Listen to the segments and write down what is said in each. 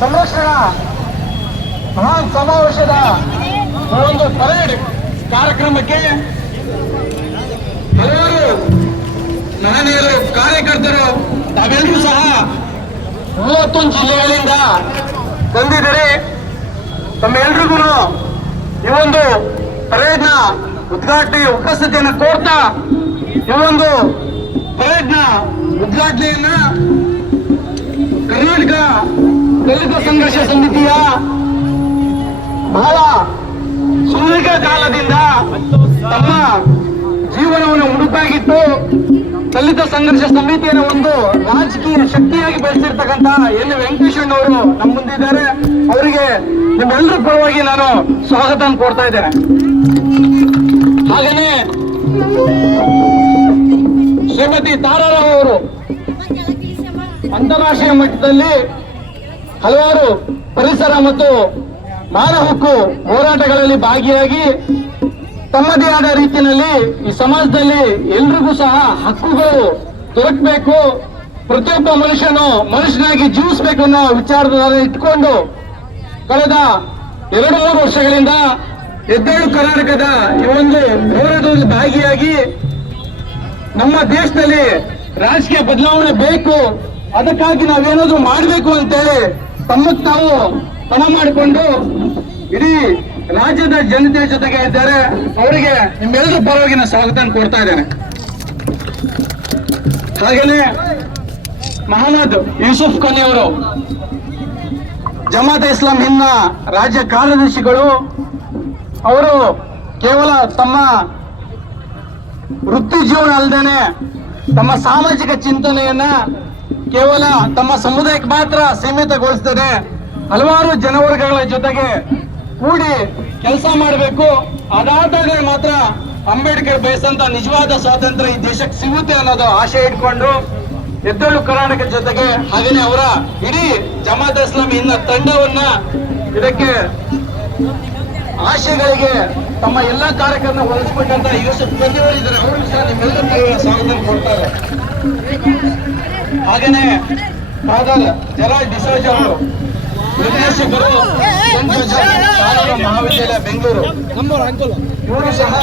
ಸಂರಕ್ಷಣಾ ಮಹಾನ್ ಸಮಾವೇಶದ ಒಂದು ಪರೇಡ್ ಕಾರ್ಯಕ್ರಮಕ್ಕೆ ಹಲವಾರು ಮಹನೀಯರು ಕಾರ್ಯಕರ್ತರು ತಾವೆಲ್ಲರೂ ಸಹ ಮೂವತ್ತೊಂದು ಜಿಲ್ಲೆಗಳಿಂದ ಬಂದಿದ್ದಾರೆ ತಮ್ಮೆಲ್ರಿಗೂ ಈ ಒಂದು ಪರೇಡ್ನ ಉದ್ಘಾಟನೆ ಉಪಸ್ಥಿತಿಯನ್ನು ಕೋರ್ತಾ ಈ ಒಂದು ಪರೇಡ್ನ ಉದ್ಘಾಟನೆಯನ್ನ ಕರ್ನಾಟಕ ದಲಿತ ಸಂಘರ್ಷ ಸಮಿತಿಯ ಬಹಳ ಸುದೀರ್ಘ ಕಾಲದಿಂದ ತಮ್ಮ ಜೀವನವನ್ನು ಉಡುಪಾಗಿತ್ತು ದಲಿತ ಸಂಘರ್ಷ ಸಮಿತಿಯನ್ನು ಒಂದು ರಾಜಕೀಯ ಶಕ್ತಿಯಾಗಿ ಬೆಳೆಸಿರ್ತಕ್ಕಂತ ಎನ್ ವೆಂಕಟೇಶಣ್ಣವರು ನಮ್ಮ ಮುಂದಿದ್ದಾರೆ ಅವರಿಗೆ ನಿಮ್ಮೆಲ್ಲರ ಪರವಾಗಿ ನಾನು ಸ್ವಾಗತ ಕೊಡ್ತಾ ಇದ್ದೇನೆ. ಹಾಗೇನೆ ಶ್ರೀಮತಿ ತಾರಾರಾವ್ ಅವರು ಅಂತಾರಾಷ್ಟ್ರೀಯ ಮಟ್ಟದಲ್ಲಿ ಹಲವಾರು ಪರಿಸರ ಮತ್ತು ಮಾನವ ಹಕ್ಕು ಹೋರಾಟಗಳಲ್ಲಿ ಭಾಗಿಯಾಗಿ ತಮ್ಮದೇ ಆದ ರೀತಿಯಲ್ಲಿ ಈ ಸಮಾಜದಲ್ಲಿ ಎಲ್ರಿಗೂ ಸಹ ಹಕ್ಕುಗಳು ದೊರಕಬೇಕು. ಪ್ರತಿಯೊಬ್ಬ ಮನುಷ್ಯನು ಮನುಷ್ಯನಾಗಿ ಜೀವಿಸಬೇಕು ಅನ್ನೋ ವಿಚಾರದಲ್ಲಿ ಇಟ್ಕೊಂಡು ಕಳೆದ ಎರಡು ಮೂರು ವರ್ಷಗಳಿಂದ ಎದ್ದೇಳು ಕರ್ನಾಟಕದ ಈ ಒಂದು ಹೋರಾಟದಲ್ಲಿ ಭಾಗಿಯಾಗಿ ನಮ್ಮ ದೇಶದಲ್ಲಿ ರಾಜಕೀಯ ಬದಲಾವಣೆ ಬೇಕು. ಅದಕ್ಕಾಗಿ ನಾವೇನಾದ್ರೂ ಮಾಡಬೇಕು ಅಂತೇಳಿ ತಮ್ಮಕ್ ತಾವು ತಮ ಮಾಡಿಕೊಂಡು ಇಡೀ ರಾಜ್ಯದ ಜನತೆ ಜೊತೆಗೆ ಇದ್ದಾರೆ. ಅವರಿಗೆ ನಿಮ್ಮೆಲ್ಲರ ಪರವಾಗಿ ನಾನು ಸ್ವಾಗತ ಕೊಡ್ತಾ ಇದ್ದೇನೆ. ಹಾಗೇನೆ ಮಹಮ್ಮದ್ ಯೂಸುಫ್ ಖಾನಿ ಅವರು, ಜಮಾತ್ ಇಸ್ಲಾಂ ಹಿನ್ನ ರಾಜ್ಯ ಕಾರ್ಯದರ್ಶಿಗಳು, ಅವರು ಕೇವಲ ತಮ್ಮ ವೃತ್ತಿ ಜೀವನ ಅಲ್ಲದೇನೆ ತಮ್ಮ ಸಾಮಾಜಿಕ ಚಿಂತನೆಯನ್ನ ಕೇವಲ ತಮ್ಮ ಸಮುದಾಯಕ್ಕೆ ಮಾತ್ರ ಸೀಮಿತಗೊಳಿಸ್ತದೆ ಹಲವಾರು ಜನವರ್ಗಗಳ ಜೊತೆಗೆ ಕೂಡಿ ಕೆಲಸ ಮಾಡಬೇಕು. ಅದಾದಾಗ ಮಾತ್ರ ಅಂಬೇಡ್ಕರ್ ಬಯಸಂತ ನಿಜವಾದ ಸ್ವಾತಂತ್ರ್ಯ ಈ ದೇಶಕ್ಕೆ ಸಿಗುತ್ತೆ ಅನ್ನೋದು ಆಶೆ ಇಟ್ಕೊಂಡು ಎದ್ದಳು ಕರ್ನಾಟಕ ಜೊತೆಗೆ ಹಾಗೇನೆ ಅವರ ಇಡೀ ಜಮಾತ್ ಇನ್ನ ತಂಡವನ್ನ ಇದಕ್ಕೆ ಆಶೆಗಳಿಗೆ ತಮ್ಮ ಎಲ್ಲಾ ಕಾರ್ಯಕ್ರಮ ಹೊಲಿಸ್ಬೇಕಂತ ಯೂಸಫ್ ಪ್ರತಿಯವರು ಇದ್ದಾರೆ ಅವರು ಸಹ ಸ್ವಾಗತ ಕೊಡ್ತಾರೆ ಹಾಗೇನೆ ಕಾದಲ್ ಜರಾಯ್ ಡಿಸೋಜ್ ಅವರು ನಿರ್ದೇಶಕರು ಮಹಾವಿದ್ಯಾಲಯ ಬೆಂಗಳೂರು. ಇವರು ಸಹ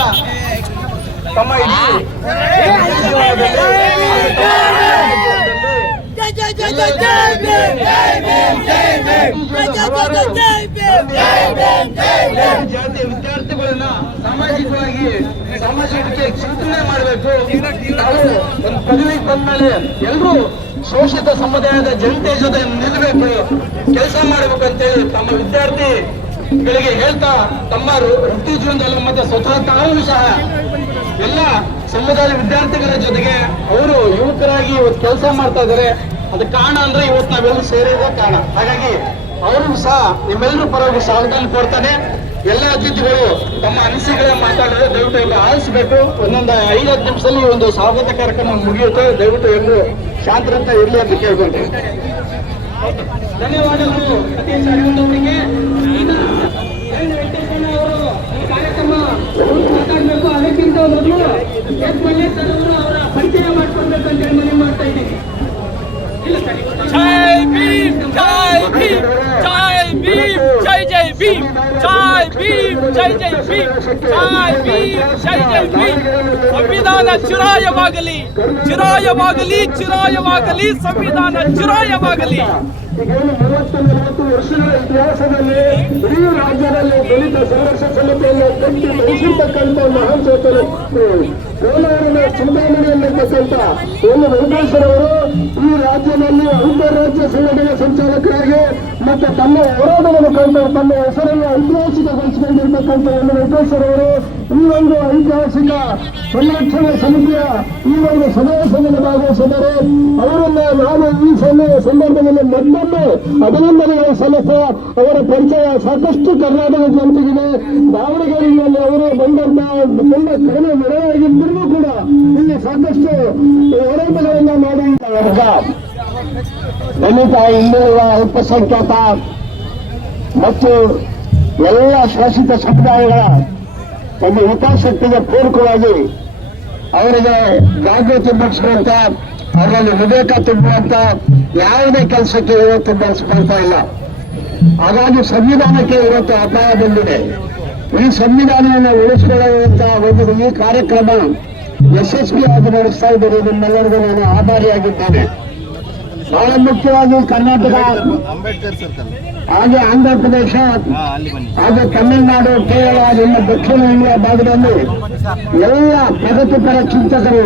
ತಮ್ಮ ಇಡೀ ವಿದ್ಯಾರ್ಥಿಗಳನ್ನ ಸಾಮಾಜಿಕವಾಗಿ ಸಾಮಾಜಿಕಕ್ಕೆ ಚಿಂತನೆ ಮಾಡಬೇಕು ನಾವು ಒಂದು ಪದವಿಗೆ ಬಂದ್ಮೇಲೆ ಎಲ್ಲರೂ ಶೋಷಿತ ಸಮುದಾಯದ ಜನತೆ ಜೊತೆ ನಿಲ್ಲಬೇಕು ಕೆಲಸ ಮಾಡಬೇಕು ಅಂತೇಳಿ ತಮ್ಮ ವಿದ್ಯಾರ್ಥಿಗಳಿಗೆ ಹೇಳ್ತಾ ತಮ್ಮ ವೃತ್ತಿ ಜೀವನದಲ್ಲಿ ಮತ್ತೆ ಸ್ವತಃ ತಾವು ಸಹ ಎಲ್ಲ ಸಮುದಾಯದ ವಿದ್ಯಾರ್ಥಿಗಳ ಜೊತೆಗೆ ಅವರು ಯುವಕರಾಗಿ ಇವತ್ತು ಕೆಲಸ ಮಾಡ್ತಾ ಇದ್ದಾರೆ. ಅದಕ್ಕೆ ಕಾರಣ ಅಂದ್ರೆ ಇವತ್ತು ನಾವೆಲ್ಲರೂ ಸೇರಿದ ಕಾರಣ. ಹಾಗಾಗಿ ಅವರು ಸಹ ನಿಮ್ಮೆಲ್ಲರೂ ಪರವಾಗಿ ಸ್ವಾಗತ ಕೊಡ್ತಾನೆ. ಎಲ್ಲ ಅತಿಥಿಗಳು ತಮ್ಮ ಅನಿಸಿಕೆಗಳ ಮಾತಾಡಿದ್ರೆ ದಯವಿಟ್ಟು ಎಲ್ಲ ಆಲಿಸಬೇಕು. ಒಂದೊಂದು ಐದು ಹತ್ತು ನಿಮಿಷದಲ್ಲಿ ಒಂದು ಸ್ವಾಗತ ಕಾರ್ಯಕ್ರಮ ಮುಗಿಯುತ್ತೆ. ದಯವಿಟ್ಟು ಎಲ್ಲರೂ ಶಾಂತರಂತ ಇರಲಿ ಅಂತ ಕೇಳ್ಕೊಂತೀವಿ ಧನ್ಯವಾದಗಳು ಸತೀಶ್ ಕಾರ್ಯಕ್ರಮ ಮಾತಾಡಬೇಕು. ಅದಕ್ಕಿಂತ ಮೊದಲು ಅವರ ಪರಿಚಯ ಮಾಡ್ಕೊಳ್ಬೇಕು ಅಂತ ಹೇಳಿ ಮನವಿ ಮಾಡ್ತಾ ಇದ್ದೀನಿ. ಇಲ್ಲ ಸರ್ ಇವತ್ತು ಜೈ ಭೀಮ್ ಜೈ ಭೀಮ್ ಜೈ ಜೈ ಜೈ ಜೈ ಜೈ ಜೈ ಜೈ ಸಂವಿಧಾನ ಚಿರಾಯವಾಗಲಿ ಚಿರಾಯವಾಗಲಿ ಚಿರಾಯವಾಗಲಿ, ಸಂವಿಧಾನ ಚಿರಾಯವಾಗಲಿ. ವರ್ಷಗಳ ಇತಿಹಾಸದಲ್ಲಿ ರಾಜ್ಯದಲ್ಲಿ ದಲಿತ ಸಂಘರ್ಷ ಈ ರಾಜ್ಯದಲ್ಲಿ ಅಂತಾರಾಜ್ಯ ಸಂಘಟನೆ ಸಂಚಾಲಕರಾಗಿ ಮತ್ತೆ ತಮ್ಮ ಹೋರಾಟವನ್ನು ಕಂಡು ತಮ್ಮ ಹೆಸರನ್ನು ಐತಿಹಾಸಿಕಗೊಳಿಸಿಕೊಂಡಿರ್ತಕ್ಕಂಥ ಎನ್ ವೆಂಕಟೇಶ್ವರವರು ಈ ಒಂದು ಐತಿಹಾಸಿಕ ಸಂರಕ್ಷಣಾ ಸಮಿತಿಯ ಈ ಒಂದು ಸಮಾವೇಶದಲ್ಲಿ ಭಾಗವಹಿಸಿದ್ದಾರೆ. ಅವರನ್ನ ನಾನು ಈ ಸಮಯ ಸಂದರ್ಭದಲ್ಲಿ ಮತ್ತೊಮ್ಮೆ ಅಭಿನಂದನೆಗಳು ಸಲ್ಲಿಸ ಅವರ ಪರಿಚಯ ಸಾಕಷ್ಟು ಕರ್ನಾಟಕ ಜನತೆಗಿದೆ. ದಾವಣಗೆರೆಯಲ್ಲಿ ಅವರು ಬಂದಂತಹ ತುಂಬಾ ಕಡಿಮೆ ಮಳೆಯಾಗಿದ್ದರೂ ಕೂಡ ಇಲ್ಲಿ ಸಾಕಷ್ಟು ಹೋರಾಟಗಳನ್ನ ಮಾಡಿ ದಲಿತ ಹಿಂದುಳಿದ ಅಲ್ಪಸಂಖ್ಯಾತ ಮತ್ತು ಎಲ್ಲ ಶಾಸಿತ ಸಮುದಾಯಗಳ ಒಂದು ಹಿತಾಸಕ್ತಿಗೆ ಪೂರಕವಾಗಿ ಅವರಿಗೆ ಜಾಗೃತಿ ಮೂಡಿಸುವಂತ ಅವರಲ್ಲಿ ವಿವೇಕ ತುಂಬುವಂತ ಯಾವುದೇ ಕೆಲಸಕ್ಕೆ ಇವತ್ತು ಬಳಸ್ಕೊಳ್ತಾ ಇಲ್ಲ. ಹಾಗಾಗಿ ಸಂವಿಧಾನಕ್ಕೆ ಇವತ್ತು ಅಪಾಯ ಬಂದಿದೆ. ಈ ಸಂವಿಧಾನವನ್ನು ಉಳಿಸಿಕೊಳ್ಳುವಂತ ಒಂದು ಈ ಕಾರ್ಯಕ್ರಮ ಯಶಸ್ವಿಯಾಗಿ ನಡೆಸ್ತಾ ಇದ್ದಾರೆ. ನಿಮ್ಮೆಲ್ಲರಿಗೂ ನಾನು ಆಭಾರಿಯಾಗಿದ್ದೇನೆ. ಬಹಳ ಮುಖ್ಯವಾಗಿ ಕರ್ನಾಟಕ ಅಂಬೇಡ್ಕರ್ ಹಾಗೆ ಆಂಧ್ರ ಪ್ರದೇಶ ಹಾಗೆ ತಮಿಳುನಾಡು ಕೇರಳ ನಿಮ್ಮ ದಕ್ಷಿಣ ಇಂಡಿಯಾ ಭಾಗದಲ್ಲಿ ಎಲ್ಲ ಪ್ರಗತಿಪರ ಚಿಂತಕರು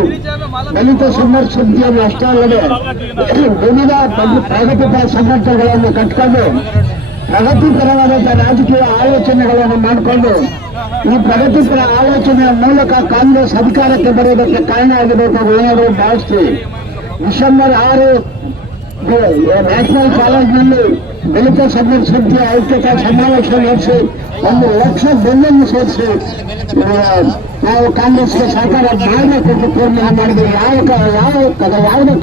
ದಲಿತ ಸಂಘರ್ಷವನ್ನು ಅಷ್ಟೇ ಅಲ್ಲದೆ ವಿವಿಧ ಪ್ರಗ- ಪ್ರಗತಿಪರ ಸಂಘಟನೆಗಳನ್ನು ಕಟ್ಕೊಂಡು ಪ್ರಗತಿಪರವಾದಂತಹ ರಾಜಕೀಯ ಆಲೋಚನೆಗಳನ್ನು ಮಾಡಿಕೊಂಡು ಈ ಪ್ರಗತಿಪರ ಆಲೋಚನೆಯ ಮೂಲಕ ಕಾಂಗ್ರೆಸ್ ಅಧಿಕಾರಕ್ಕೆ ಬರುವುದಕ್ಕೆ ಕಾರಣ ಆಗಬೇಕು ಅಂತ ಏನಾದರೂ ಭಾವಿಸ್ತೀವಿ. ಡಿಸೆಂಬರ್ ಆರು ನ್ಯಾಷನಲ್ ಕಾಲೇಜಿನಲ್ಲಿ ದಲಿತ ಸಭೆ ಸಮಿತಿಯ ಐಕ್ಯತಾ ಸಮಾವೇಶ ನಡೆಸಿ, ಒಂದು ಲಕ್ಷ ಬೆನ್ನನ್ನು ಸೇರಿಸಿ ನಾವು ಕಾಂಗ್ರೆಸ್ಗೆ ಸರ್ಕಾರ ಮಾಡಬೇಕು ತೀರ್ಮಾನ ಮಾಡಿದ್ವಿ ಯಾವ ಯಾವ ಕದ ಯಾವುದೇ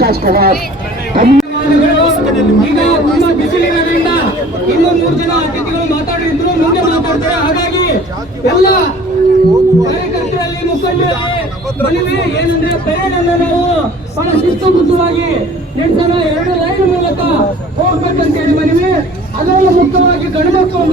ಮೂರು ಜನ ಮುಖಂಡರಲ್ಲಿ ಏನಂದ್ರೆ ಅನ್ನು ನಾವು ಬಹಳ ಶಿಸ್ತುಬದ್ಧವಾಗಿ ನಡೆಸೋಣ ಎರಡು ಲೈನ್ ಮೂಲಕ ಹೋಗ್ಬೇಕಂತ ಹೇಳಿ ಮನವಿ. ಅದರಲ್ಲೂ ಮುಖ್ಯವಾಗಿ ಗಂಡು ಮಕ್ಕಳು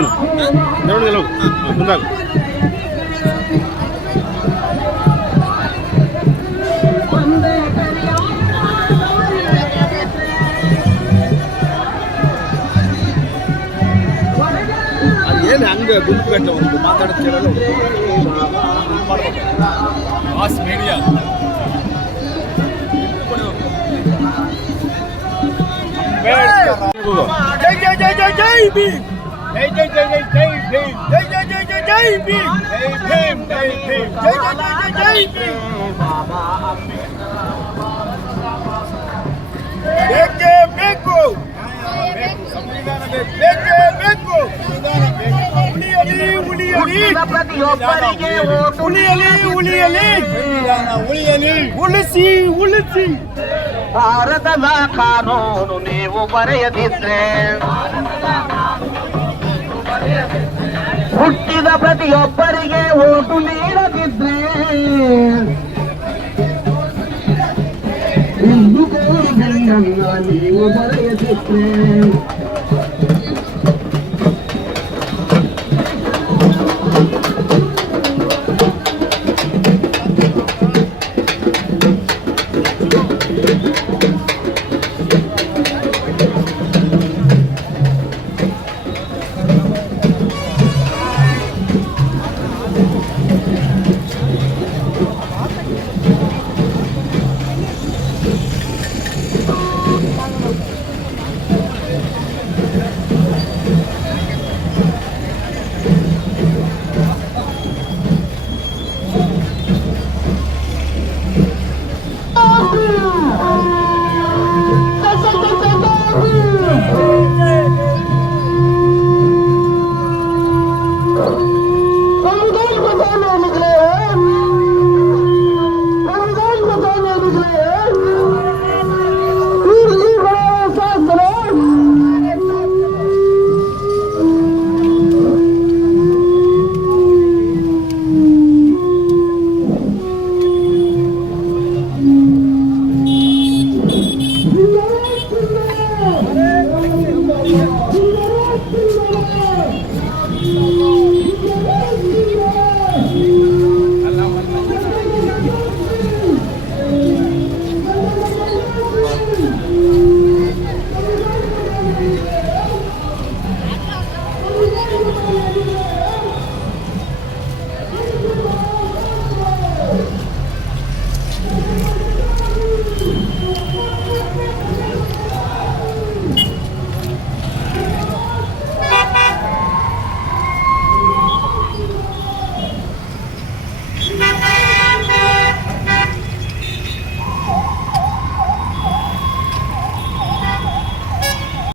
ಹೋಗು ಮೆರವಣಿಗೆಲ್ಲಿ ಹೋಗಿ ನೀನು ಮೆರವಣಿಗೆಲ್ಲಿ ಹೋಗು ಹಾಂ ಮುಂದಾಗ ಏನು ಹಂಗೆ ಗುಂಪು ಗಟ್ಟಲೆ ಒಂದು ಮಾತಾಡೋದು ಕೇಳಲ್ಲ ಮಾಸ್ ಮೀಡಿಯಾ ಜೈ ಜೈ ಜೈ ಜೈ ಜೈ ಭೀಮ್ ಜೈ ಜೈ ಜೈ ಜೈ ಜೈ ಭೀಮ್ ಜೈ ಜೈ ಜೈ ಜೈ ಜೈ ಭೀಮ್ ಜೈ ಭೀಮ್ ಜೈ ಭೀಮ್ ಜೈ ಜೈ ಜೈ ಜೈ ಜೈ ಭೀಮ್ ಬೇಕೇ ಬೇಕು ಸಂವಿಧಾನ ಬೇಕು ಬೇಕೇ ಬೇಕು ಉಳಿಯಲಿ ಉಳಿಯಲಿ ಪ್ರತಿಯೊಬ್ಬರಿಗೆ ಓಟು ಉಳಿಯಲಿ ಉಳಿಯಲಿ ಉಳಿಯಲಿ ಉಳಿಸಿ ಉಳಿಸಿ ಭಾರತದ ಕಾನೂನು ನೀವು ಬರೆಯದಿದ್ರೆ ಹುಟ್ಟಿದ ಪ್ರತಿಯೊಬ್ಬರಿಗೆ ಓಟು ನೀಡದಿದ್ರೆ ಹಿಂದೂ ಕೋರಿಗಳನ್ನ ನೀವು ಬರೆಯದಿದ್ರೆ